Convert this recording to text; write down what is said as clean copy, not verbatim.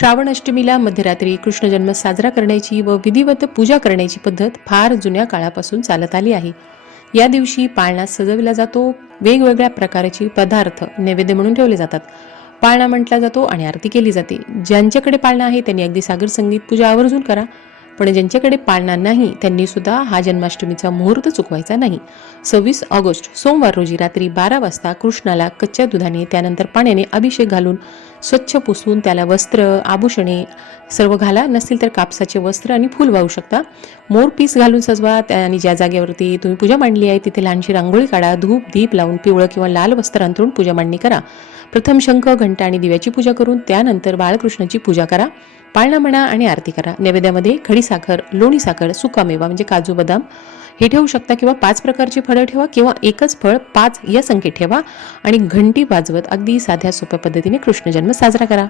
श्रावण अष्टमीला मध्यरात्री कृष्ण जन्म साजरा करण्याची व विधिवत पूजा करण्याची पद्धत फार जुन्या काळापासून चालत आली आहे. या दिवशी पाळणा सजविला जातो. वेगवेगळ्या प्रकारचे पदार्थ नैवेद्य म्हणून ठेवले जातात. पाळणा म्हटला जातो आणि आरती केली जाते. ज्यांच्याकडे पाळणा आहे त्यांनी अगदी सागर संगीत पूजा आवर्जून करा. पण ज्यांच्याकडे पाळणा नाही त्यांनी सुद्धा हा जन्माष्टमीचा मुहूर्त चुकवायचा नाही. 26 ऑगस्ट सोमवार रोजी रात्री 12 वाजता कृष्णाला कच्च्या दुधाने त्यानंतर पाण्याने अभिषेक घालून स्वच्छ पुसून त्याला वस्त्र आभूषणे सर्व घाला. नसतील तर कापसाचे वस्त्र आणि फूल वाहू शकता. मोर पीस घालून सजवा आणि ज्या जागेवरती तुम्ही पूजा मांडली आहे तिथे लहानशी रांगोळी काढा. धूप दीप लावून पिवळं किंवा लाल वस्त्र अंथरून पूजा मांडणी करा. प्रथम शंख घंटा आणि दिव्याची पूजा करून त्यानंतर बाळकृष्णाची पूजा करा. पाळणा म्हणा आणि आरती करा. नैवेद्यामध्ये खडी साखर, लोणी साखर, सुकामेवा म्हणजे काजू बदाम हे ठेवू शकता किंवा 5 प्रकारची फळं ठेवा किंवा एकच फळ 5 या संख्येत ठेवा आणि घंटी वाजवत अगदी साध्या सोप्या पद्धतीने कृष्ण जन्म साजरा करा.